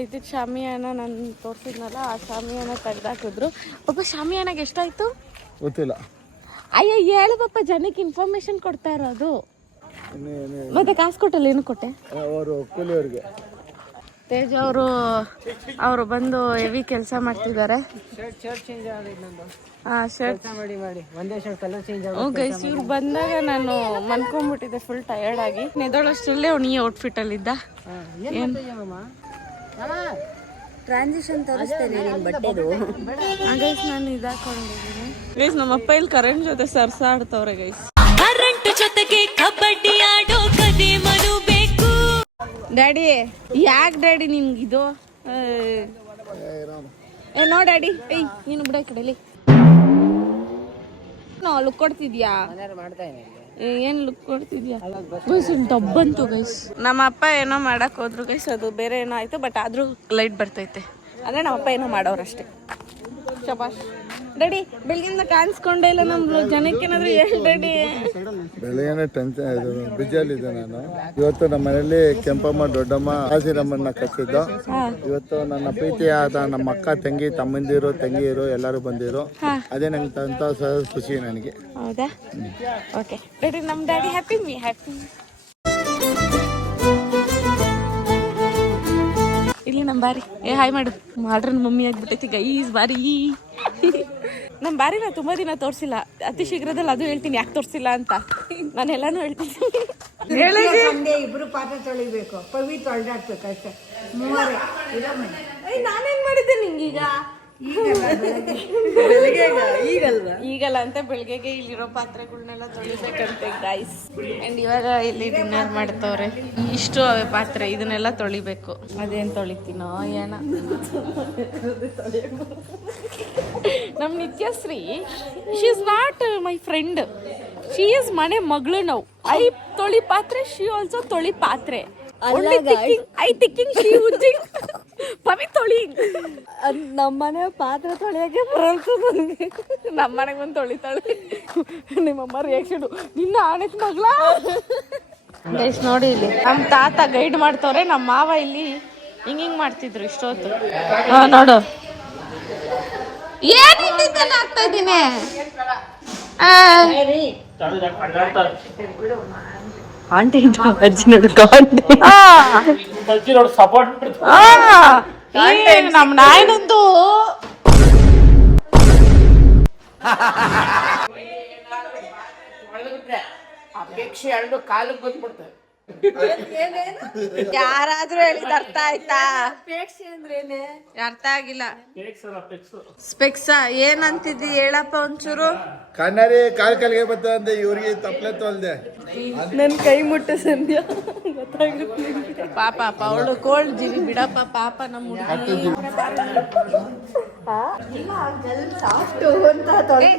ಅಲ್ಲಿ ಇದ್ದಿದ್ದು ಶಾಮಿಯಾನ ನಾನು ತೋರಿಸಿದ್ನಲ್ಲ, ಆ ಶಾಮಿಯಾನ ತೆಗ್ದಾಕಿದ್ರು. ಪಾಪ ಶಾಮಿಯಾನಾಗ ಎಷ್ಟಾಯ್ತು ಗೊತ್ತಿಲ್ಲ. ಅಯ್ಯ ಹೇಳು ಪಾಪ, ಜನಕ್ಕೆ ಇನ್ಫಾರ್ಮೇಶನ್ ಕೊಡ್ತಾ ಇರೋದು. ಮತ್ತೆ ಕಾಸು ಕೊಟ್ಟಲ್ಲ, ಏನು ಕೊಟ್ಟೆ? ಅವರು ಕೂಲಿಯವರಿಗೆ. ತೇಜ್ ಅವರು ಬಂದು ಹೆವಿ ಕೆಲಸ ಮಾಡ್ತಿದ್ದಾರೆ. ಇವ್ರು ಬಂದಾಗ ನಾನು ಮನ್ಕೊಂಡ್ಬಿಟ್ಟಿದ್ದೆ ಫುಲ್ ಟಯರ್ಡ್ ಆಗಿ. ನೆದೋಳಷ್ಟರಲ್ಲೇ ಅವ್ನು ಈ ಔಟ್ಫಿಟ್ ಅಲ್ಲಿ ಇದ್ದ. ಟ್ರಾನ್ಸಿಷನ್ ತೋರಿಸ್ತೇನೆ ನಿನ್ ಬಟ್ಟೆದು. ಗೈಸ್ ನಾನು ಇದಾಕೊಂಡಿದ್ದೀನಿ ಗೈಸ್. ನಮ್ಮಪ್ಪ ಇಲ್ಲಿ ಕರೆಂಟ್ ಜೊತೆ ಸರ್ಸಾಡ್ತವ್ರೆ ಗೈಸ್. ಕರೆಂಟ್ ಜೊತೆಗೆ ಕಬಡ್ಡಿ ಆಡೋ ಕದಿಮನು ಬೇಕು. ಡ್ಯಾಡಿ ಯಾಕೆ ಡ್ಯಾಡಿ ನಿನ್ಗಿದು? ನೋ ಡ್ಯಾಡಿ, ಏಯ್ ನೀನು ಬಿಡ ಕಡೆಲಿ. ಲುಕ್ ಕೊಡ್ತಿದ್ಯಾ? ಏನ್ ಲುಕ್ ಕೊಡ್ತಿದ್ಯಾ ಗೈಸ್? ಡಬ್ಬಂತು ಗೈಸ್. ನಮ್ಮ ಅಪ್ಪ ಏನೋ ಮಾಡಕ್ ಹೋದ್ರು ಗೈಸ್, ಅದು ಬೇರೆ ಏನೋ ಆಯ್ತು. ಬಟ್ ಆದ್ರೂ ಲೈಟ್ ಬರ್ತೈತೆ ಅಂದ್ರೆ ನಮ್ಮಪ್ಪ ಏನೋ ಮಾಡೋರಷ್ಟೇ. ಶಬಾಷ್ ಡ್ಯಾಡಿ. ಬೆಳಗಿಂದ ಕಾಣಿಸ್ಕೊಂಡೇ ಇಲ್ಲ ನಮ್ಮ ಜನಕ್ಕೆ. ಏನಾದ್ರು ಹೇಳಿ ಡ್ಯಾಡಿ. ಬೆಳಗ್ಗೆ ಟೆನ್ಷನ್ ಬಿಜಿಯಲ್ಲಿದ್ದೆ ನಾನು. ಇವತ್ತು ನಮ್ಮ ಮನೆಯಲ್ಲಿ ಕೆಂಪಮ್ಮ ದೊಡ್ಡಮ್ಮ ಹಾಸಿರಮ್ಮನ್ನ ಕಚ್ಚಿದ್ದ. ಇವತ್ತು ನನ್ನ ಪ್ರೀತಿಯಾದ ನಮ್ಮ ಅಕ್ಕ ತಂಗಿಯರು ಎಲ್ಲರೂ ಬಂದಿರು. ಅದೇ ನಂಗೆ ಅಂತ ಖುಷಿ ನನಗೆ. ಹೌದಾ? Okay daddy. ನಮ್ಮ ಡ್ಯಾಡಿ ಹ್ಯಾಪಿ, ಮೀ ಹ್ಯಾಪಿ. ಇಲ್ಲಿ ನಮ್ಮ ಬಾರಿ ಹಾಯ್ ಮಾಡು. ಮಾಡ್ರೆ ನಮ್ಮ ಮಮ್ಮಿ ಆಗ್ಬಿಟ್ಟೈತಿ ಗೈಸ್ ಬಾರಿ. ನಮ್ಮ ಬಾರಿ ನಾ ತುಂಬಾ ದಿನ ತೋರಿಸಿಲ್ಲ. ಅತಿ ಶೀಘ್ರದಲ್ಲಿ ಅದು ಹೇಳ್ತೀನಿ ಯಾಕೆ ತೋರಿಸಿಲ್ಲ ಅಂತ. ನಾನು ಎಲ್ಲಾನು ಹೇಳ್ತೀನಿ. ಇಬ್ರು ಪಾತ್ರೆ ತೊಳಿಬೇಕು, ಪವಿ ತೊಳೆದಾಕ್ಬೇಕು ಅಷ್ಟೇ. ನಾನೇನ್ ಮಾಡಿದ್ದೆ ನಿಂಗೀಗ? ಈಗಲ್ಲ ಅಂತ ಬೆಳಿಗ್ಗೆ ಇಲ್ಲಿರೋ ಪಾತ್ರೆಗಳನ್ನೆಲ್ಲ ತೊಳಿಬೇಕಂತೆ ಗೈಸ್. ಅಂಡ್ ಇವಾಗ ಇಲ್ಲಿ ಡಿನ್ನರ್ ಮಾಡ್ತವ್ರೆ. ಇಷ್ಟು ಅವೇ ಪಾತ್ರೆ, ಇದನ್ನೆಲ್ಲ ತೊಳಿಬೇಕು. ಅದೇನ್ ತೊಳಿತೀನೋ ಏನ. ನಮ್ Nityashree, she is not my friend, she is ಮನೆ ಮಗಳು. ನಾವು ಐ ತೊಳಿ ಪಾತ್ರೆ, ಶಿ ಆಲ್ಸೋ ತೊಳಿ ಪಾತ್ರೆ. ಐ ತಿಕ್ಕಿಂಗ್ ಶಿ ಉಜ್ಜಿಂಗ್ ಪವಿ ತೊಳಿ. ನಮ್ಮನೆ ಪಾತ್ರೆ ತೊಳೆಯಕ್ಕೆ ಬರಲ್ತು ನನಗೆ. ನಮ್ಮನೆಗೆ ಬಂದು ತೊಳಿತಾಳೆ. ನಿಮ್ಮಮ್ಮ ರಿಯಾಕ್ಷನ್, ನಿನ್ನ ಆಣೆತ್ ಮಗ್ಳ. ಗೈಸ್ ನೋಡಿ ಇಲ್ಲಿ ನಮ್ಮ ತಾತ ಗೈಡ್ ಮಾಡ್ತವ್ರೆ. ನಮ್ಮ ಮಾವ ಇಲ್ಲಿ ಹಿಂಗಿಂಗ್ ಮಾಡ್ತಿದ್ರು ಇಷ್ಟೊತ್ತು. ನೋಡು ಏನ್ ಹಿಂದಿದ್ದೆಲ್ಲ ಆಗ್ತಾ ಇದ್ದೀನಿ. ಆಂಟಿ ಅಜ್ಜಿ ನೋಡ್ಕೊ. ನಮ್ ನಾಯಿನಂದು ಅಪೇಕ್ಷೆ ಎರಡು ಕಾಲಕ್ಕೆ ಬಂದ್ಬಿಡ್ತಾರೆ. ಯಾರಾದ್ರೂ ಹೇಳಿದ ಅರ್ಥ ಆಯ್ತಾ? ಅರ್ಥ ಆಗಿಲ್ಲ. ಸ್ಪೆಕ್ಸ ಏನಂತಿದ್ದಿ ಹೇಳಪ್ಪ ಒಂಚೂರು. ಕಣ್ಣಾರಿ ಕಾಲ್ಗೆ ಬರ್ತದೆ. ಇವ್ರಿಗೆ ತಪ್ಪಲೆ ತೊಳ್ದೆ. ನನ್ ಕೈ ಮುಟ್ಟ ಸಂಧ್ಯಾ ಗೊತ್ತಾಗುತ್ತೆ. ಪಾಪ ಅವಳು ಕೋಲ್ಡ್ ಜೀವಿ ಬಿಡಪ್ಪ. ಪಾಪ ನಮ್ಮ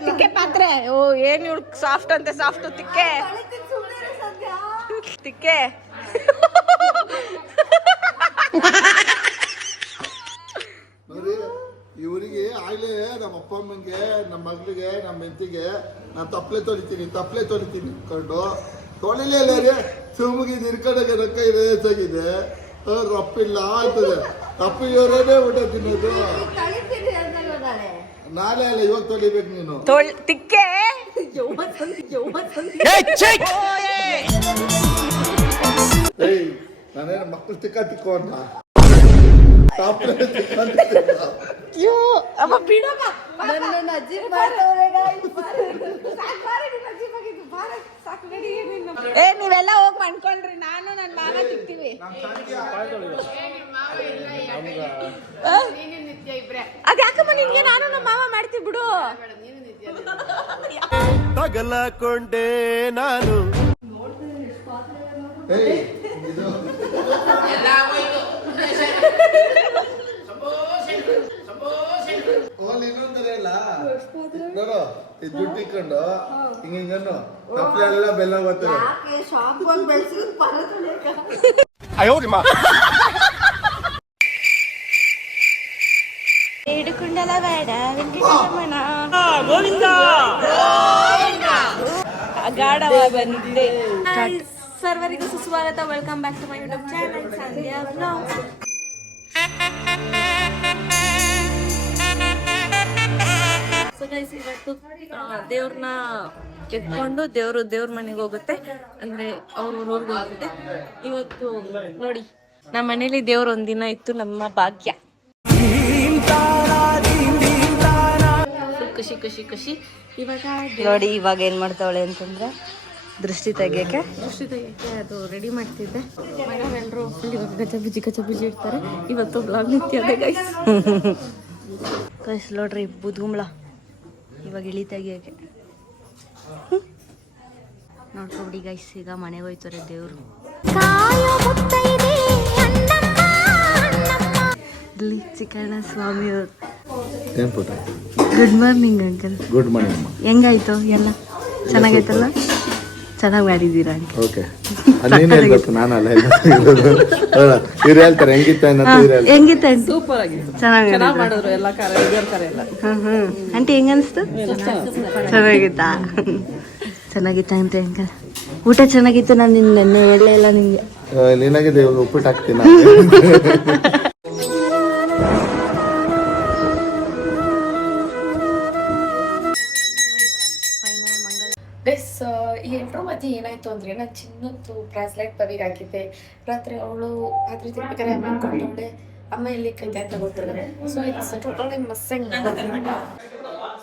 ತಿಕ್ಕೆ ಪಾತ್ರೆ. ಓ ಏನ್ ಇವ್ಳು ಸಾಫ್ಟ್ ಅಂತೆ. ಸಾಫ್ಟ್ ತಿಕ್ಕೆ ತಿಕ್ಕೆ. ಇವರಿಗೆ ಆಗ್ಲೇ ನಮ್ಮ ಅಪ್ಪ ಅಮ್ಮಂಗೆ, ನಮ್ಮ ಮಗಳಿಗೆ, ನಮ್ಮ ಹೆಂಡತಿಗೆ ನಾನು ತಪ್ಪಲೆ ತೊಳಿತೀನಿ ಕೊಂಡು ತೊಳಿಲೇ ಇಲ್ಲ ರೀ. ಸುಮ್ಮಗೆ ನಿರ್ಕಡೆಗೆ ರೊಕ್ಕ ರೇಸಾಗಿದೆ, ರಪ್ಪಿಲ್ಲ ಆಗ್ತದೆ. ತಪ್ಪು ಇವರೇನೇ ಊಟ ತಿನ್ನೋದು. ನಾಳೆ ಅಲ್ಲ ಇವಾಗ ತೊಳಿಬೇಕು ನೀನು. ತಿಕ್ಕೆ ನಾನೇನು ಮಕ್ಕಳು ತಿಕ್ಕೋ ಅಂತ ನೀವೆಲ್ಲ ಹೋಗಿ ಮಾಡ್ಕೊಂಡ್ರಿ. ನಾನು ನನ್ನ ಮಾವ ತಿಕ್ತೀವಿ. ಅದ್ಯಾಕಮ್ಮ ನಿನ್ಗೆ ನಾನು ನಮ್ಮ ಮಾವ ಮಾಡ್ತೀವಿ ಬಿಡು. ತಗಲಕೊಂಡೆ ನಾನು. ನೋಡು ಈ ದುಡ್ಡು ಇಕ್ಕೊಂಡು ಹಿಂಗನ್ನು ತಪ್ಪಲೆ ಎಲ್ಲ ಬೆಲ್ಲ ಬರ್ತದೆ. ಹಿಡುಕೊಂಡಲ ಬೇಡ ವೆಂಕಟರಮಣ ಗೋವಿಂದ ಗಾಢವ ಬಂದಿದೆ. ಸರ್ವರಿಗೂ ಸುಸ್ವಾಗತ. Welcome back to my YouTube channel Sandhya vlogs. Guys ಇವತ್ತು ದೇವ್ರನ್ನ ಎತ್ಕೊಂಡು ದೇವ್ರ ಮನೆಗೆ ಹೋಗುತ್ತೆ, ಅಂದ್ರೆ ಅವ್ರ ಊರಿಗೆ ಹೋಗುತ್ತೆ ಇವತ್ತು. ನೋಡಿ ನಮ್ಮ ಮನೇಲಿ ದೇವ್ರ ಒಂದಿನ ಇತ್ತು, ನಮ್ಮ ಭಾಗ್ಯ. ಖುಷಿ ಖುಷಿ ಖುಷಿ. ಇವಾಗ ನೋಡಿ ಇವಾಗ ಏನ್ ಮಾಡ್ತಾವಳೆ ಅಂತಂದ್ರೆ ದೃಷ್ಟಿ ತೆಗಿಯಕ್ಕೆ ಅದು ರೆಡಿ ಮಾಡ್ತಿದ್ದೆ. ಮನೆಯವರೆಲ್ಲರೂ ಇವಾಗ ಗಜಬುಜಿ ಇಡ್ತಾರೆ. ಇವತ್ತು ಬ್ಲಾಗ್ ನಿತ್ಯ ಅದೇ ಗೈಸ್. ಕೈಸ್ ನೋಡ್ರಿ ಬುದ್ಗುಂಬ್ಳ ಇವಾಗ ಇಳಿ ತೆಗಿಯಕ್ಕೆ ನೋಡ್ಕೊಬಿಡಿ ಗೈಸ್. ಈಗ ಮನೆಗೆ ಹೋಯ್ತಾರೆ ದೇವ್ರು. ಇಲ್ಲಿ ಚಿಕ್ಕಣ್ಣ ಸ್ವಾಮಿ ಅವರು. Good morning uncle. Good morning. ಹೆಂಗಾಯ್ತು ಎಲ್ಲ? ಚೆನ್ನಾಗೈತಲ್ಲ? ಚೆನ್ನಾಗಿ ಮಾಡಿದ್ದೀರಾ? ಓಕೆ, ನೀನು ಹೇಳ್ಬೇಕು, ನಾನಲ್ಲ. ಇವ್ರು ಹೇಳ್ತಾರೆ ಹೆಂಗಿತ್ತ. ಸೂಪರ್ ಆಗಿತ್ತು, ಚೆನ್ನಾಗಿ ಮಾಡಿದ್ರು ಎಲ್ಲ ಕರೆ ಎಲ್ಲ. ಆಂಟಿ ಹೆಂಗ ಅನಿಸ್ತು? ಚೆನ್ನಾಗಿತ್ತಾ? ಚೆನ್ನಾಗಿತ್ತ ಆಂಟಿ ಅಂಕಲ್? ಊಟ ಚೆನ್ನಾಗಿತ್ತು. ನಾನು ನಿನ್ನೆ ಹೇಳಲೇ ಇಲ್ಲ ನಿಂಗೆ. ನಿನಗಿದೆ ಉಪ್ಪಿಟ್ಟು ಹಾಕ್ತೀನಿ. ಗೈಸ್ ಈ ಎಂಟ್ರೋ ಮಧ್ಯೆ ಏನಾಯ್ತು ಅಂದ್ರೆ, ನಾನು ಚಿನ್ನದ್ದು ಬ್ರಾಸ್ಲೆಟ್ ಪವಿಗೆ ಹಾಕಿದ್ದೆ. ರಾತ್ರಿ ಅವಳು ತಿರ್ಬೇಕಾದ್ರೆ ಅಮ್ಮ ಅನ್ಕೊಂಡವಳೆ ಅಮ್ಮ ಎಲ್ಲಿ ಕೈತೆ ಅಂತ ಗೊತ್ತಿಲ್ಲ. So it's totally missing.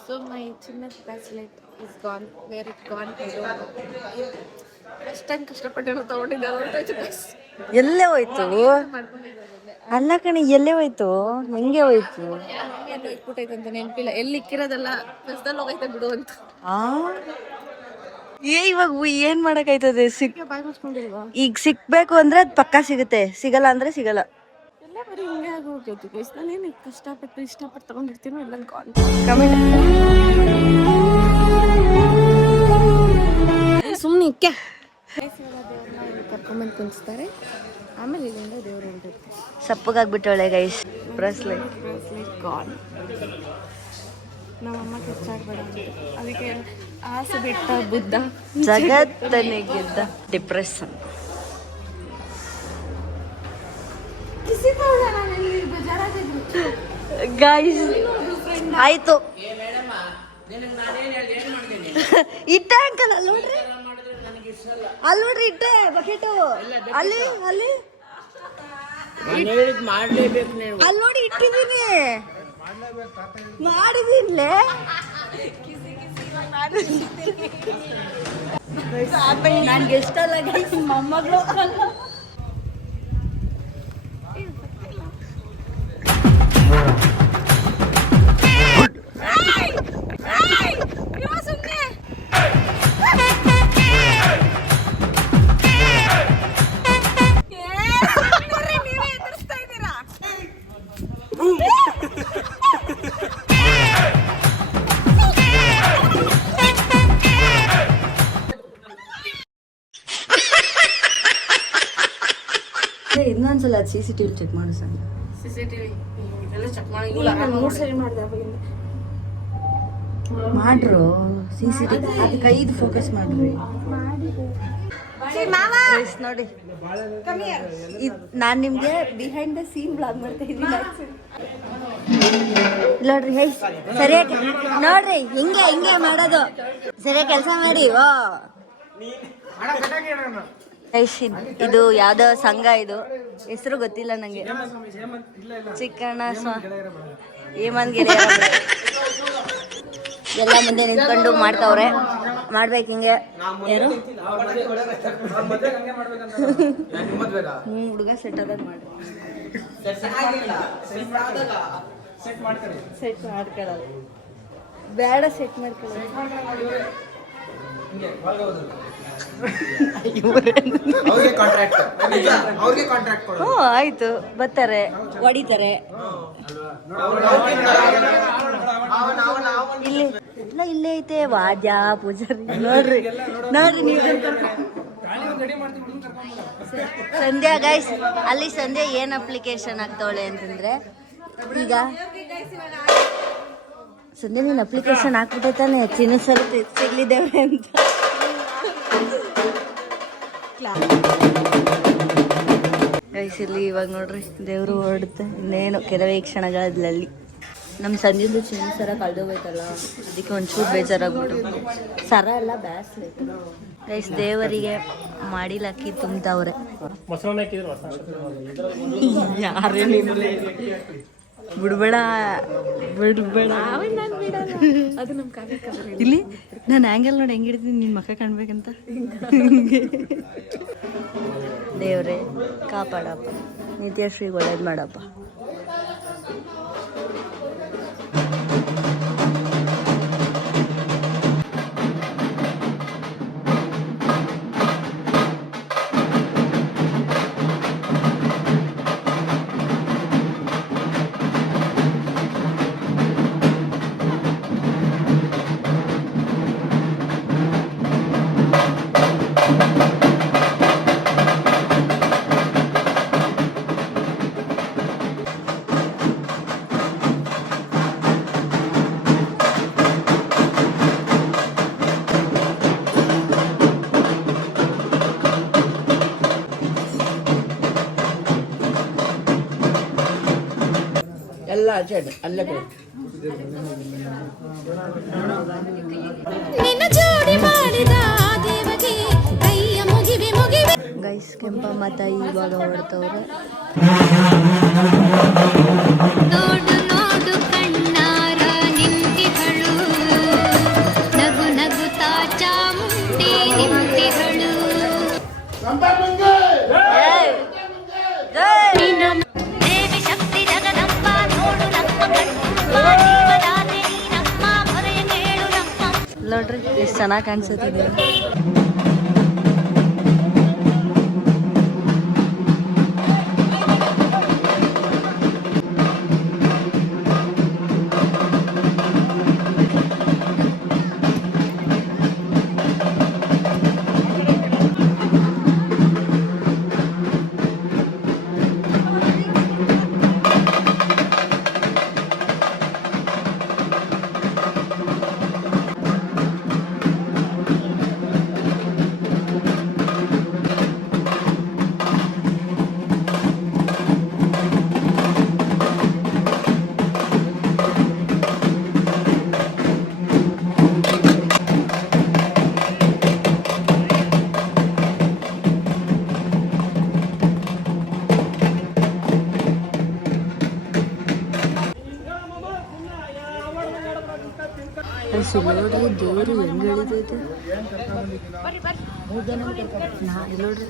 So my ಚಿನ್ನದ bracelet is gone. Where it gone? ಅಷ್ಟೊಂದು ಕಷ್ಟಪಟ್ಟು ತಗೊಂಡಿದ್ದೆ. ಎಲ್ಲೇ ಹೋಯ್ತು? ಅಲ್ಲ ಕಣೆ, ಎಲ್ಲೇ ಹೋಯ್ತು? ಹೆಂಗೆ ಹೋಯ್ತು? ಇಟ್ಬಿಟ್ಟೈತೆ ಅಂತ ನೆನಪಿಲ್ಲ. ಎಲ್ಲಿ ಇಕ್ಕಿರೋದೆಲ್ಲ ಬಸ್ದಲ್ಲಿ ಹೋಗೈತೆ ಬಿಡು ಅಂತ. ಇವಾಗ ಏನ್ ಮಾಡಕ್ಕಾಯ್ತದೆ? ಬಾಯ್ ಮುಚ್ಕೊಂಡಿಲ್ವಾ? ಈಗ ಸಿಕ್ಬೇಕು ಅಂದ್ರೆ ಅದ್ ಪಕ್ಕಾ ಸಿಗುತ್ತೆ, ಸಿಗಲ್ಲ ಅಂದ್ರೆ ಸಿಗಲ್ಲ. ಎಲ್ಲ ಬರೀ ಹಿಂಗೆ ಆಗೋಗ್ತೈತಿ ಗೈಸ್. ನಾನೇನು ಇಷ್ಟಪಟ್ಟು ತಗೊಂಡಿರ್ತೀನೋ ಎಲ್ಲ ಸುಮ್ಮನೆ ಇಕ್ಕೆ ದೇವ್ರನ್ನ ಕರ್ಕೊಂಬಂದು ಕುಂಚ್ತಾರೆ. ಆಮೇಲೆ ಇಲ್ಲಿಂದ ದೇವ್ರು ಹೊಂಟಿರ್ತೀವಿ. ಸಪ್ಪಗಾಗ್ಬಿಟ್ಟವಳೆ ಗೈಸ್. Bracelet gone. ನಮ್ಮಮ್ಮ ಕಿಚ್ಚಾಡ್ಬೇಡ ಅಂತ ಅದಕ್ಕೆ ಆಸೆ ಬಿಟ್ಟ ಬುದ್ಧ ಜಗತ್ತನೆ ಗೆದ್ದ ಡಿಪ್ರೆಷನ್. ಗೈಸ್ ಆಯ್ತು ಇಟ್ಟೆ ಅಂಕಲ್. ಅಲ್ಲಿ ನೋಡ್ರಿ, ಅಲ್ಲಿ ನೋಡ್ರಿ ಇಟ್ಟೆ ಬಕೆಟು. ಅಲ್ಲಿ ಅಲ್ಲಿ ಅಲ್ಲಿ ನೋಡಿ ಇಟ್ಟಿದ್ದೀನಿ. ಮಾಡಿದೀನ್ಲೇ. ನನ್ಗೆ ಎಷ್ಟಲ್ಲ ಗೈಸ್, ಮೊಮ್ಮಗಳು ಇನ್ನೊಂದ್ಸಲ ಅದು CCTV ಚೆಕ್ ಮಾಡು ಸರ್. CCTV ಇದೆಲ್ಲ ಚೆಕ್ ಮಾಡಿ 3 ಸರಿ ಮಾಡಿದೆ. ಮಾಡ್ರು CCTV ಅದಕ್ಕೆ 5 ಫೋಕಸ್ ಮಾಡ್ರಿ. ನೋಡಿ ನಾನು ನಿಮ್ಗೆ ಬಿಹೈಂಡ್ ದ ಸೀನ್ ಬ್ಲಾಗ್ ಮಾಡ್ತಾ ಇದ್ದೀನಿ. ನೋಡ್ರಿ ಹೇ ಸರಿಯಾಗಿ ನೋಡ್ರಿ, ಹಿಂಗೆ ಹಿಂಗೆ ಮಾಡೋದು. ಸರಿಯಾಗಿ ಕೆಲಸ ಮಾಡಿ. ಇದು ಯಾವ್ದೋ ಸಂಘ, ಇದು ಹೆಸರು ಗೊತ್ತಿಲ್ಲ ನಂಗೆ. ಚಿಕ್ಕಣ್ಣ ಹೇಮಂತ್ ಗೆಳೆಯರ ಎಲ್ಲ ಮುಂದೆ ನಿಂತ್ಕೊಂಡು ಮಾಡ್ತಾವ್ರೆ. ಮಾಡ್ಬೇಕು ಹಿಂಗೆ. ಯಾರು ಹುಡುಗ ಸೆಟ್ ಆದಾಗ ಮಾಡ್ರಿ. ಸೆಟ್ ಮಾಡ್ಕೊಳ್ಳೋದು ಬೇಡ, ಸೆಟ್ ಮಾಡ್ಕೊಳ್ಳೋದು. ಹ್ಞೂ ಆಯ್ತು, ಬರ್ತಾರೆ, ಹೊಡಿತಾರೆ. ಇಲ್ಲಿ ಎಲ್ಲ ಇಲ್ಲೇ ಐತೆ ವಾದ್ಯ ಪೂಜಾರಿ. ನೋಡ್ರಿ ನೋಡ್ರಿ ನೀವು ಸಂಧ್ಯಾ ಗೈಸ್. ಅಲ್ಲಿ ಸಂಧ್ಯಾ ಏನ್ ಅಪ್ಲಿಕೇಶನ್ ಆಗ್ತಾವಳೆ ಅಂತಂದ್ರೆ, ಈಗ ಸಂಧ್ಯಾ ನೀನ್ ಅಪ್ಲಿಕೇಶನ್ ಹಾಕ್ಬಿಟ್ಟೆ ತಾನೆ ಚಿನ್ನ ಸ್ವಲ್ಪ ಸಿಗ್ಲಿದ್ದೇವೆ ಅಂತ. ಗೈಸ್ ಇಲ್ಲಿ ಇವಾಗ ನೋಡ್ರಿ ದೇವ್ರು ಹೊರಡುತ್ತೆ. ಇನ್ನೇನು ಕೆಲವೇ ಕ್ಷಣಗಳಲ್ಲಿ ನಮ್ಮ ಸಂಜೆದು ಚಿನ್ನ ಸರ ಕಳೆದೋಗೈತಲ್ಲ ಅದಕ್ಕೆ ಒಂಚೂರು ಬೇಜಾರಾಗ್ಬಿಟ್ಟು ಸರ ಎಲ್ಲ ಬ್ಯಾಸ್ಲೈತೆ ಗೈಸ್ ದೇವರಿಗೆ ಮಾಡಿಲಕ್ಕಿ ತುಂಬ್ತವ್ರೆ ಯಾರೇ ಬಿಡ್ಬೇಡ ಬಿಡ್ಬೇಡ ಅದು ನಮ್ಮ ಕಾವ್ಯ ಇಲ್ಲಿ ನಾನು ಆ್ಯಂಗಲ್ ನೋಡಿ ಹೆಂಗೆ ಹಿಡ್ತೀನಿ ನಿನ್ನ ಮಕ್ಕ ಕಾಣ್ಬೇಕಂತ ದೇವ್ರೆ ಕಾಪಾಡಪ್ಪ ನಿತ್ಯಶ್ರೀಗೆ ಒಳ್ಳೇದು ಮಾಡಪ್ಪ. ಎಲ್ಲ ಅಜ್ಜಾಡಿ ಅಲ್ಲೇ ಬಿಡು. ನಿನ್ನ ಜೋಡಿ ಮಾಡಿದ ದೇವಗೆ ಕೈಯ ಮುಗಿವೆ ಮುಗಿವೆ ಗೈಸ್ ಕೆಂಪಮ್ಮ ತಾಯಿ ಇವಾಗ ಹೊಡ್ತವ್ರೆ. ನೋಡು ನೋಡು ಕಣ್ಣಾರ ನಿಂತಿಹಳು ನಗು ನಗುತ್ತಾ ಚಾಮುಂಡಿ ನಿಂತಿಹಳು ದೇವಿ ಶಕ್ತಿ ಜಗದಂಬ ನೋಡು ನಮ್ಮ ಕಣ್ಣಮ್ಮ ಜೀವದಾತೆ ನೀನಮ್ಮ ಮೊರೆಯ ಕೇಳು ನಮ್ಮ ನೋಡ್ರಿ ಎಷ್ಟು ಚೆನ್ನಾಗಿ ಕಾಣಿಸುತ್ತಿದೆ. ನೋಡ್ರಿ ದೇವರು ಹೆಂಗೆ ಎಳಿತೈತೆ ನೋಡ್ರಿ.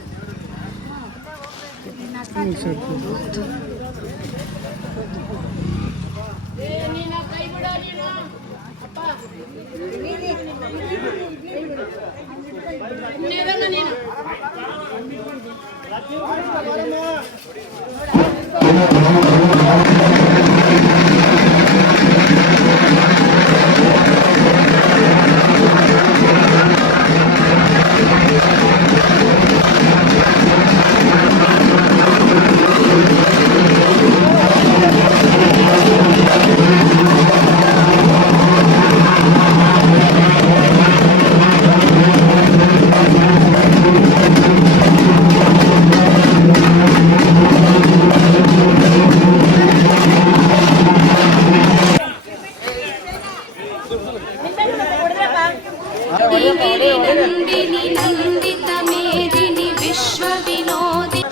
ನಂದಿನಿ ನಂದಿತ ಮೇದಿನಿ ವಿಶ್ವ ವಿನೋದಿ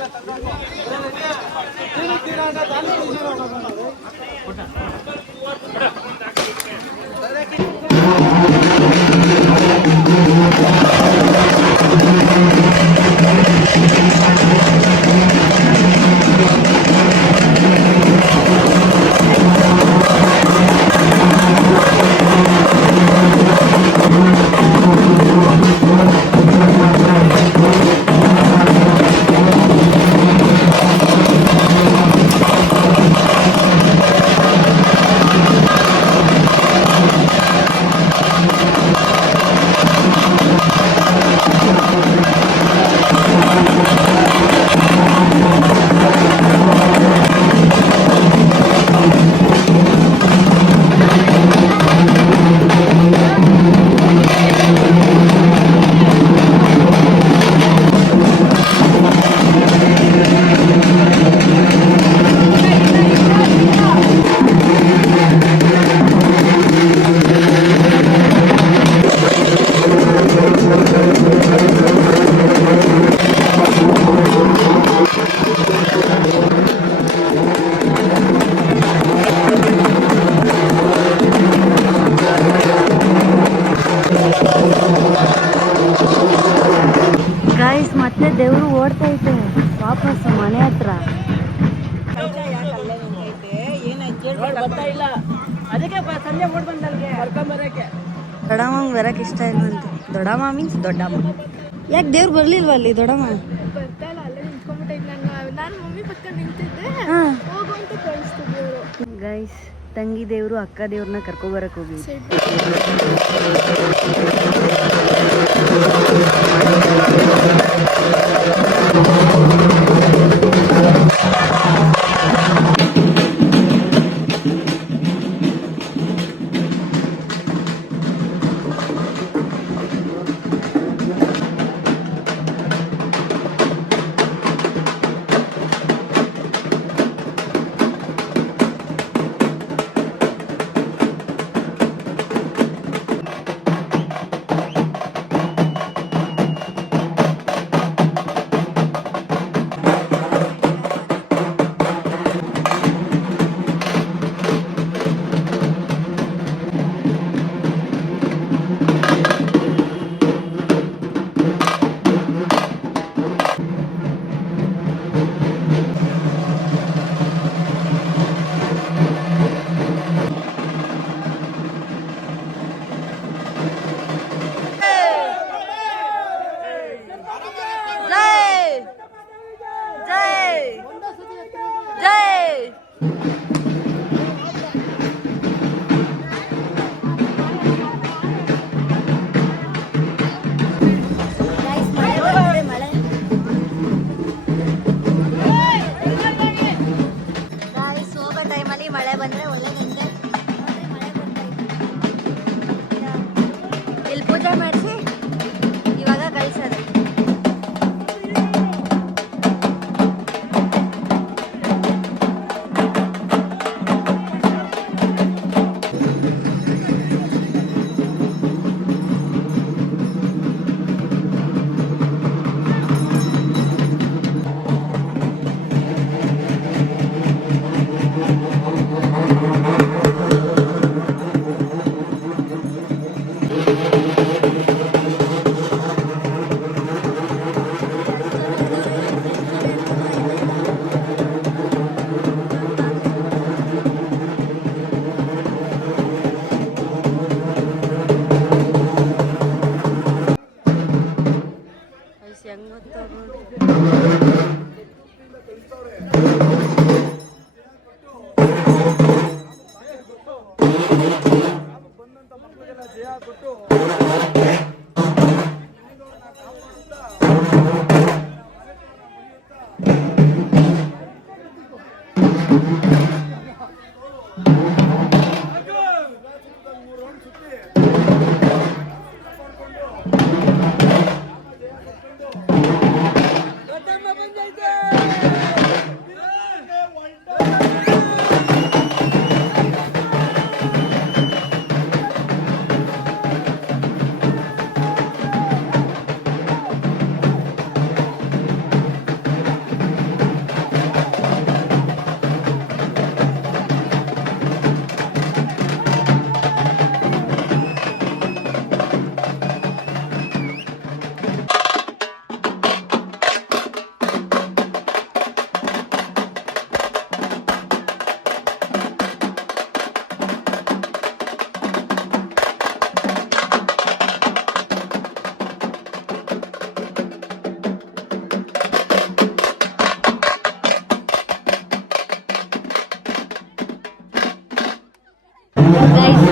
ಬರ್ತಾ ಇಲ್ಲ ಅದಕ್ಕೆ ಸಂಜೆ ಓಡ್ ಬಂದಲ್ಗೆ ಕರ್ಕೊಂಬರಕ್ಕೆ. ದೊಡ್ಡಮ್ಮಂಗೆ ಬರಕ್ಕೆ ಇಷ್ಟ ಇಲ್ವಂತೆ. ದೊಡ್ಡಮ್ಮ ಮೀನ್ಸ್ ದೊಡ್ಡಮ್ಮ. ಯಾಕೆ ದೇವ್ರು ಬರ್ಲಿಲ್ವ ಅಲ್ಲಿ ದೊಡ್ಡಮ್ಮ? ಬರ್ತಾಯಿಲ್ಲ, ಅಲ್ಲೇ ನಿಂತ್ಕೊಂಡ್ಬಿಟ್ಟೆ. ನಾನು ಮಮ್ಮಿ ಪಕ್ಕ ನಿಂತಿದ್ದೆ, ಹೋಗು ಅಂತ ಕಳಿಸ್ತಿದ್ದೆ. ಗೈಸ್, ತಂಗಿ ದೇವರು ಅಕ್ಕ ದೇವ್ರನ್ನ ಕರ್ಕೊಬರಕ್ಕೆ ಹೋಗಿ. ಮಳೆ ಬಂದ್ರೆ ಒಳ್ಳೆದಂತೆ. ಇಲ್ಲಿ ಪೂಜೆ ಮಾಡಿಸಿ ಇವಾಗ ಕಳಿಸೋದು.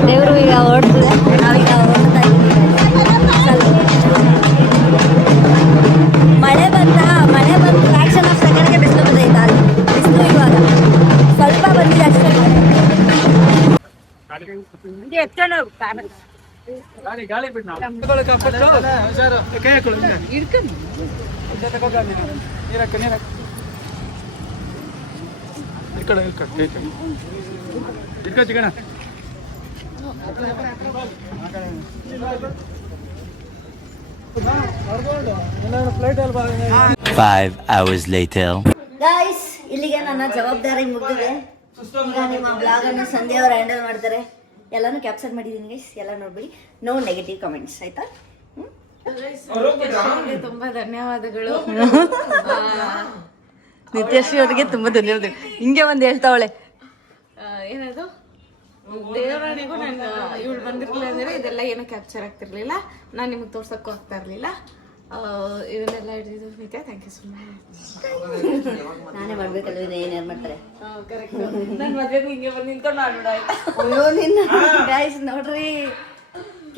ದೇವರು ಈಗ ಓಡ್ತದೆ, ನಾವೀಗ ಹೋಗ್ತಾ ಇದ್ದೀವಿ. ಮಳೆ ಬಂದು ಫ್ರಾಕ್ಷನ್ ಆಫ್ ಸೆಕೆಂಡ್ಗೆ ಬಿಸಿಲು ಬಂದೈತೆ. ಅಲ್ಲಿ ಬಿಸಿಲು ಇವಾಗ ಸ್ವಲ್ಪ ಬಂದಿದೆ ಅಷ್ಟೇ. Five hours later. ಗೈಸ್, ಇಲ್ಲಿಗೆ ನನ್ನ ಜವಾಬ್ದಾರಿ ಮುಗಿದಿದೆ. ಈಗ ನಿಮ್ಮ ಬ್ಲಾಗ್ ಅನ್ನು ಸಂಧ್ಯಾ ಅವರು ಹ್ಯಾಂಡಲ್ ಮಾಡ್ತಾರೆ. ಎಲ್ಲಾನು ಕ್ಯಾಪ್ಚರ್ ಮಾಡಿದ್ದೀನಿ ಗೈಸ್, ಎಲ್ಲ ನೋಡ್ಬಿಡಿ. ನೋ ನೆಗೆಟಿವ್ ಕಮೆಂಟ್ಸ್, ಆಯ್ತಾ? ತುಂಬಾ ಧನ್ಯವಾದಗಳು. ನಿತ್ಯಶ್ರೀ ಅವರಿಗೆ ತುಂಬಾ ಧನ್ಯವಾದಗಳು. ಹಿಂಗೆ ಒಂದು ಹೇಳ್ತಾವಳೆ, ಏನದು ದೇವರಾಣಿಗೂ ನಾನು ಇವಳು ಬಂದಿರಲಿಲ್ಲ ಅಂದರೆ ಇದೆಲ್ಲ ಏನೂ ಕ್ಯಾಪ್ಚರ್ ಆಗ್ತಿರ್ಲಿಲ್ಲ, ನಾನು ನಿಮಗೆ ತೋರ್ಸೋಕ್ಕೂ ಆಗ್ತಾ ಇರಲಿಲ್ಲ. ಇವನ್ನೆಲ್ಲ ಹಿಡಿದಿದ್ದು ನಿತ್ಯ, ಥ್ಯಾಂಕ್ ಯು ಸೊ ಮಚ್. ನಾನೇ ಮಾಡ್ಬೇಕಲ್ವ, ಏನ್ಯಾರು ಮಾಡ್ತಾರೆ. ಕರೆಕ್ಟ್. ನನ್ನ ಮದುವೆಗೆ ಹಿಂಗೆ ಬಂದು ನಿಂತ್ಕೊಂಡು ಆಡ್ಬಿಡ ಆಯ್ತಾ. ಅಯ್ಯೋ ನಿನ್ನ ಗೈಸ್ ನೋಡ್ರಿ,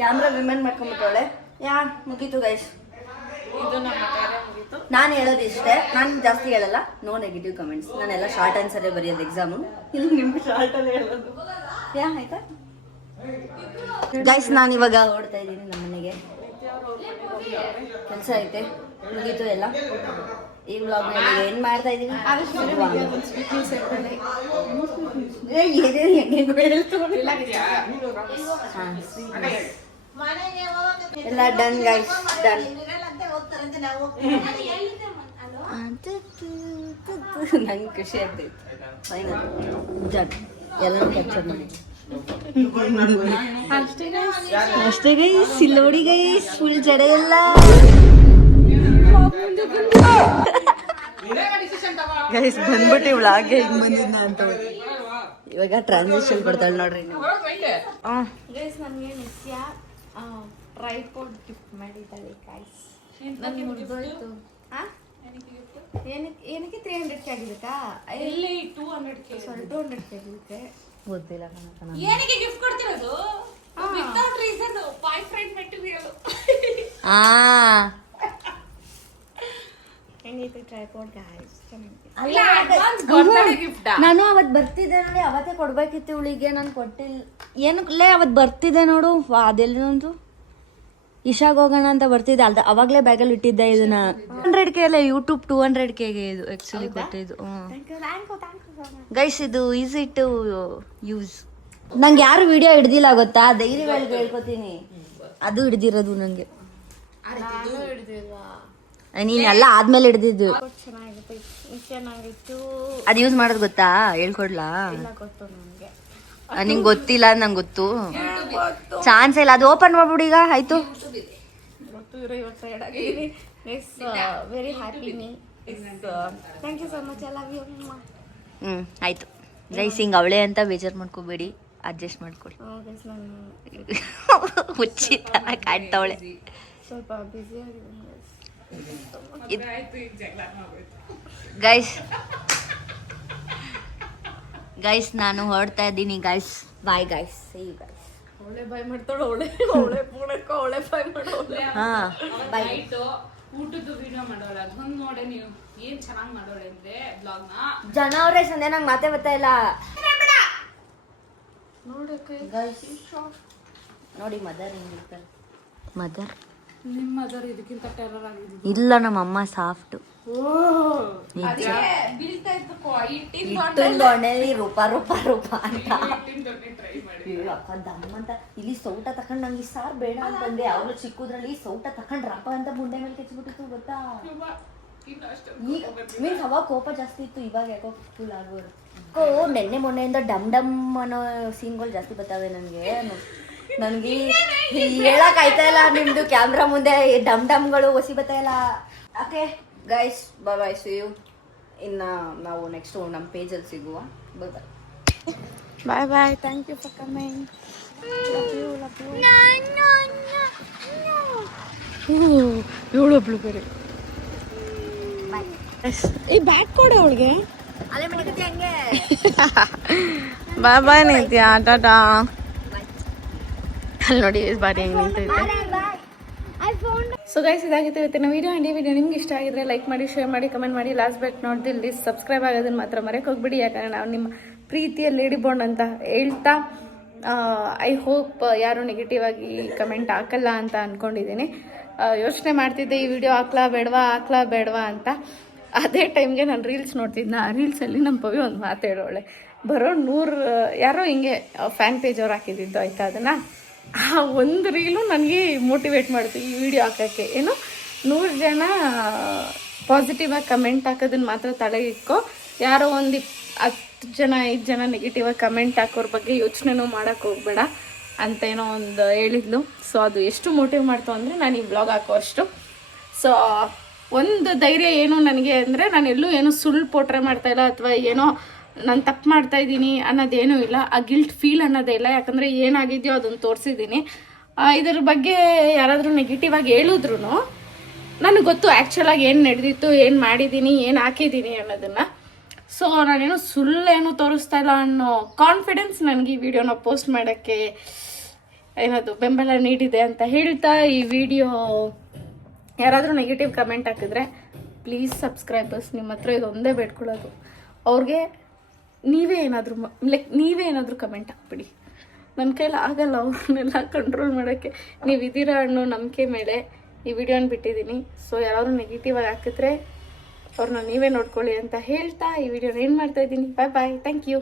ಕ್ಯಾಮ್ರಾ ವಿಮೆನ್ ಮಾಡ್ಕೊಂಡ್ಬಿಟ್ಟವಳೆ. ಮುಗೀತು ಗೈಸ್, ಇದು ನಮ್ಮ ಕಾರ್ಯ ಮುಗೀತು. ನಾನು ಹೇಳೋದು ಇಷ್ಟೇ, ನಾನು ಜಾಸ್ತಿ ಹೇಳಲ್ಲ. No negative comments. ನಾನೆಲ್ಲ ಶಾರ್ಟ್ ಆನ್ಸರೇ ಬರೆಯೋದು ಎಕ್ಸಾಮು. ಇಲ್ಲಿ ನಿಮ್ಗೆ ಶಾರ್ಟಲ್ಲೇ ಹೇಳೋದು. ಆಯ್ತಾ ಗೈಸ್, ನಾನು ಇವಾಗ ಓಡ್ತಾ ಇದ್ದೀನಿ ನಮ್ಮ ಮನೆಗೆ. ಕೆಲಸ ಐತೆ, ಮುಗೀತು ಎಲ್ಲ. ಈ ವ್ಲಾಗ್ ಏನು ಮಾಡ್ತಾ ಇದ್ದೀವಿ, ಎಲ್ಲ ಡನ್ ಗೈಸ್, ಡನ್. ನಂಗೆ ಖುಷಿ ಆಗ್ತೈತೆ. ಫೈನಲ್ ಡನ್, ಎಲ್ಲರೂ ಕ್ಯಾಪ್ಚರ್ ಮಾಡಿ. ಅಷ್ಟೇ ಗೈಸ್, ಸಿಲ್ಲೋಡಿ ಗೈಸ್, ಫುಲ್ ಜಡ ಎಲ್ಲ ಗೈಸ್ ಬಂದ್ಬಿಟ್ಟು ವ್ಲಾಗ್ಗೆ ಹೆಂಗ್ ಬಂದಿದ್ನ ಅಂತ. ಇವಾಗ ಟ್ರಾನ್ಸಿಷನ್ ಕೊಡ್ತಾಳೆ ನೋಡ್ರಿ. ಗೈಸ್ ನನಗೆ ನಿತ್ಯ ಟ್ರೈಪಾಡ್ ಗಿಫ್ಟ್ ಮಾಡಿದ್ದಾಳೆ ಗೈಸ್. ನನಗೆ ಮುಗಿದೋಯ್ತು. ಏನಕ್ಕೆ 300ಕ್ಕೆ ಆಗಿದ್ದಕ್ಕ? ಇಲ್ಲಿ 200ಕ್ಕೆ, ಸಾರಿ 200ಕ್ಕೆ ಆಗಿರುತ್ತೆ. ಗೊತ್ತಿಲ್ಲ. ಏನಕ್ಕೆ gift ಕೊಡ್ತಿರೋದು? Without reason boy friend material. ಹೆಂಗೈತೆ ಟ್ರೈಪಾಡ್ ಗೈಸ್? ನಾನು ಅವತ್ತು ಬರ್ತಿದ್ದೆ ನೋಡಿ, ಅವತ್ತೇ ಕೊಡ್ಬೇಕಿತ್ತು ಇವಳಿಗೆ. ನಾನು ಕೊಟ್ಟಿಲ್ಲ. ಏನಕ್ಕಲ್ಲೇ ಅವತ್ತು ಬರ್ತಿದ್ದೆ ನೋಡು, ಅದೆಲ್ಲೊಂದು ಇಶಾಗ್ ಹೋಗೋಣ ಅಂತ ಬರ್ತಿದ್ದೆ. ಅವಾಗಲೇ ಬ್ಯಾಗಲ್ಲಿ ಇಟ್ಟಿದ್ದೆ ಇದನ್ನ. 100K ಅಲ್ಲ, ಯೂಟ್ಯೂಬ್ 200Kಗೆ ಇದು ಆ್ಯಕ್ಚುಲಿ ಕೊಟ್ಟಿದ್ದು. ಗೈಸ್ ಇದು ಈಸಿ ಟು ಯೂಸ್. ನಂಗೆ ಯಾರು ವಿಡಿಯೋ ಹಿಡ್ದಿಲ್ಲ ಗೊತ್ತಾ, ಧೈರ್ಯವಾಗಿ ಹೇಳ್ಕೊತೀನಿ. ಅದು ಹಿಡ್ದಿರೋದು ನನಗೆ. ನೀನೆಲ್ಲ ಆದ್ಮೇಲೆ ಹಿಡ್ದಿದ್ದು. ಅದು ಯೂಸ್ ಮಾಡೋದು ಗೊತ್ತಾ? ಹೇಳ್ಕೊಡ್ಲಾ? ನಿಂಗೆ ಗೊತ್ತಿಲ್ಲ, ನಂಗೆ ಗೊತ್ತು. ಚಾನ್ಸ್ ಇಲ್ಲ. ಅದು ಓಪನ್ ಮಾಡ್ಬಿಡು ಈಗ. ಆಯ್ತು. Very happy me. Thank you so much. I love you. ಆಯ್ತು ಗೈಸ್, ಹಿಂಗೆ ಅವಳೆ ಅಂತ ಬೇಜಾರು ಮಾಡ್ಕೋಬೇಡಿ, ಅಡ್ಜಸ್ಟ್ ಮಾಡ್ಕೊಡಿ. ಹುಚ್ಚಿ ತರ ಕಾಣ್ತಾವಳೆ. ಸ್ವಲ್ಪ ಬ್ಯುಸಿ ಆಗಿದ್ದೀನಿ ಗೈಸ್ ನಾನು ಹೊರಡ್ತಾ ಇದ್ದೀನಿ guys. Bye guys, see you guys. ಅವಳೆ ಬಾಯ್ ಮಾಡ್ತಾಳೆ, ಅವಳೆ ಪೂರ್ಣಕ್ಕೆ ಅವಳೆ ಬಾಯ್ ಮಾಡೋಳೆ. ಬಾಯ್. ಊಟದ್ದು ವಿಡಿಯೋ ಮಾಡೋಳೆ, ಅದೊಂದು ನೋಡಿ ನೀವು ಏನ್ ಚೆನ್ನಾಗಿ ಮಾಡೋಳೆ ಅಂದ್ರೆ ಬ್ಲಾಗ್ ನ. ಜನ ಅವ್ರೆ ಸಂದೆ, ನಂಗೆ ಮಾತೇ ಬರ್ತಾ ಇಲ್ಲ ನೋಡಿ. ಮದರ್ ಹಿಂಗಿರ್ತಾರೆ. ಮದರ್ ನಿಮ್ಮ ಮದರ್ ಇದಕ್ಕಿಂತ ಟೆರರ್ ಆಗಿದ್ದು ಇಲ್ಲ, ನಮ್ಮ ಅಮ್ಮ ಸಾಫ್ಟ್. ಬೀಳ್ತಾ ಇತ್ತು ಇಟ್ಟೊಂದೊಣೆಲಿ ರೂಪ ರೂಪ ರೂಪ ಅಂತ. ಅಕ್ಕ ದಮ್ಮಂತ ಇಲ್ಲಿ ಸೌಟ ತಕೊಂಡ್ ನಂಗೆ ಈ ಸಾರ್ ಬೇಡ ಅಂತಂದೆ. ಅವ್ರು ಚಿಕ್ಕದ್ರಲ್ಲಿ ಸೌಟ ತಕೊಂಡ್ ರಪ್ಪ ಅಂತ ಮುಂಡೆ ಮೇಲೆ ಕೆಚ್ಬಿಟ್ಟಿತ್ತು ಗೊತ್ತಾ. ಈಗ ಮೀನ್ಸ್ ಅವಾಗ ಕೋಪ ಜಾಸ್ತಿ ಇತ್ತು, ಇವಾಗ ಯಾಕೋ ಫುಲ್ ಆಗೋರು. ನೆನ್ನೆ ಮೊನ್ನೆಯಿಂದ ಡಮ್ ಡಮ್ ಅನ್ನೋ ಸೀನ್ಗಳು ಜಾಸ್ತಿ ಬರ್ತಾವೆ ನನಗೆ ಹೇಳಕ್ ಆಯ್ತಾ ಇಲ್ಲ. ನಿಮ್ದು ಕ್ಯಾಮ್ರಾ ಮುಂದೆ ಡಮ್ ಡಮ್ಗಳು ಒಸಿ ಬರ್ತಾ ಇಲ್ಲ. Okay guys, bye bye, see you. ಇನ್ನು ನಾವು ನೆಕ್ಸ್ಟ್ ನಮ್ಮ ಪೇಜಲ್ಲಿ ಸಿಗುವ. Bye bye. Bye bye. Thank you for coming. ಇವಳೊಬ್ಳು ಬೇರೆ. ಈ ಬ್ಯಾಗ್ ಕೊಡೆ ಅವಳಿಗೆ. ಅಲ್ಲೇ ಮಡಿಕತ್ತಿ ಹಂಗೆ. ಬಾಯ್ ಬಾಯ್ ನಿತ್ಯ, ಟಾಟಾ. ಅಲ್ಲಿ ನೋಡಿ ಬಾರಿ ಹೆಂಗೆ ನಿಂತೈತೆ. ಸೊ ಗೈಸ್, ಇದಾಗಿತ್ತು ಇವತ್ತಿನ ವಿಡಿಯೋ. ಆ್ಯಂಡ್ ಈ ವಿಡಿಯೋ ನಿಮ್ಗೆ ಇಷ್ಟ ಆಗಿದ್ರೆ ಲೈಕ್ ಮಾಡಿ, ಶೇರ್ ಮಾಡಿ, ಕಮೆಂಟ್ ಮಾಡಿ. Last but not the least subscribe ಆಗೋದನ್ನ ಮಾತ್ರ ಮರೆಯೋಕೆ ಹೋಗ್ಬಿಡಿ, ಯಾಕಂದರೆ ನಾವು ನಿಮ್ಮ ಪ್ರೀತಿಯ ಲೇಡಿ ಬಾಂಡ್ ಅಂತ ಹೇಳ್ತಾ ಐ ಹೋಪ್ ಯಾರು ನೆಗೆಟಿವ್ ಆಗಿ ಕಮೆಂಟ್ ಹಾಕಲ್ಲ ಅಂತ ಅಂದ್ಕೊಂಡಿದ್ದೀನಿ. ಯೋಚನೆ ಮಾಡ್ತಿದ್ದೆ ಈ ವಿಡಿಯೋ ಹಾಕ್ಲಾ ಬೇಡವಾ ಅಂತ. ಅದೇ ಟೈಮ್ಗೆ ನಾನು ರೀಲ್ಸ್ ನೋಡ್ತಿದ್ದೆ. ಆ ರೀಲ್ಸಲ್ಲಿ ನಮ್ಮ ಪವಿ ಒಂದು ಮಾತು ಹೇಳೋಳೆ. ಬರೋ 100 ಯಾರೋ ಹಿಂಗೆ ಫ್ಯಾನ್ ಪೇಜ್ ಅವ್ರು ಹಾಕಿದ್ದಿದ್ದು ಆಯಿತಾ. ಅದನ್ನು ಆ ಒಂದು ರೀಲು ನನಗೆ ಮೋಟಿವೇಟ್ ಮಾಡುತ್ತೆ ಈ ವಿಡಿಯೋ ಹಾಕೋಕ್ಕೆ. ಏನು 100 ಜನ ಪಾಸಿಟಿವ್ ಆಗಿ ಕಮೆಂಟ್ ಹಾಕೋದನ್ನ ಮಾತ್ರ ತಲೆ ಇಟ್ಕೊ, ಯಾರೋ ಒಂದು 10 ಜನ 5 ಜನ ನೆಗೆಟಿವ್ ಆಗಿ ಕಮೆಂಟ್ ಹಾಕೋರ ಬಗ್ಗೆ ಯೋಚನೆನೂ ಮಾಡೋಕ್ಕೆ ಹೋಗ್ಬೇಡ ಅಂತ ಏನೋ ಒಂದು ಹೇಳಿದ್ಲು. ಸೊ ಅದು ಎಷ್ಟು ಮೋಟಿವ್ ಮಾಡ್ತು ಅಂದರೆ ನಾನು ಈ ಬ್ಲಾಗ್ ಹಾಕೋ ಅಷ್ಟು. ಸೊ ಒಂದು ಧೈರ್ಯ ಏನು ನನಗೆ ಅಂದರೆ, ನಾನು ಎಲ್ಲೂ ಏನೋ ಸುಳ್ಳು ಪೋಟ್ರೆ ಮಾಡ್ತಾಯಿಲ್ಲ ಅಥವಾ ಏನೋ ನಾನು ತಪ್ಪು ಮಾಡ್ತಾ ಇದ್ದೀನಿ ಅನ್ನೋದೇನೂ ಇಲ್ಲ, ಆ ಗಿಲ್ಟ್ ಫೀಲ್ ಅನ್ನೋದೇ ಇಲ್ಲ. ಯಾಕಂದರೆ ಏನಾಗಿದೆಯೋ ಅದನ್ನು ತೋರಿಸಿದ್ದೀನಿ. ಇದ್ರ ಬಗ್ಗೆ ಯಾರಾದರೂ ನೆಗೆಟಿವ್ ಆಗಿ ಹೇಳಿದ್ರು ನನಗೆ ಗೊತ್ತು ಆ್ಯಕ್ಚುಲಾಗಿ ಏನು ನಡೆದಿತ್ತು, ಏನು ಮಾಡಿದ್ದೀನಿ, ಏನು ಹಾಕಿದ್ದೀನಿ ಅನ್ನೋದನ್ನು. ಸೊ ನಾನೇನು ಸುಳ್ಳೇನು ತೋರಿಸ್ತಾ ಇಲ್ಲ ಅನ್ನೋ ಕಾನ್ಫಿಡೆನ್ಸ್ ನನಗೆ ಈ ವಿಡಿಯೋನ ಪೋಸ್ಟ್ ಮಾಡೋಕ್ಕೆ ಏನದು ಬೆಂಬಲ ನೀಡಿದೆ ಅಂತ ಹೇಳ್ತಾ, ಈ ವಿಡಿಯೋ ಯಾರಾದರೂ ನೆಗೆಟಿವ್ ಕಮೆಂಟ್ ಹಾಕಿದ್ರೆ ಪ್ಲೀಸ್ ಸಬ್ಸ್ಕ್ರೈಬರ್ಸ್, ನಿಮ್ಮ ಹತ್ರ ಇದೊಂದೇ ಬೇಡ್ಕೊಳ್ಳೋದು, ಅವ್ರಿಗೆ ನೀವೇ ಏನಾದರೂ ಕಮೆಂಟ್ ಹಾಕ್ಬಿಡಿ. ನನ್ನ ಕೈಲಿ ಆಗಲ್ಲ ಅವ್ರನ್ನೆಲ್ಲ ಕಂಟ್ರೋಲ್ ಮಾಡೋಕ್ಕೆ. ನೀವು ಇದ್ದೀರಾ ಅನ್ನೋ ನಂಬಿಕೆ ಮೇಲೆ ಈ ವಿಡಿಯೋನ ಬಿಟ್ಟಿದ್ದೀನಿ. ಸೊ ಯಾರಾದರೂ ನೆಗೆಟಿವ್ ಆಗಿ ಹಾಕಿದ್ರೆ ಅವ್ರನ್ನ ನೀವೇ ನೋಡ್ಕೊಳ್ಳಿ ಅಂತ ಹೇಳ್ತಾ ಈ ವಿಡಿಯೋನ ಏನು ಮಾಡ್ತಾಯಿದ್ದೀನಿ. ಬಾಯ್ ಬಾಯ್, ಥ್ಯಾಂಕ್ ಯು.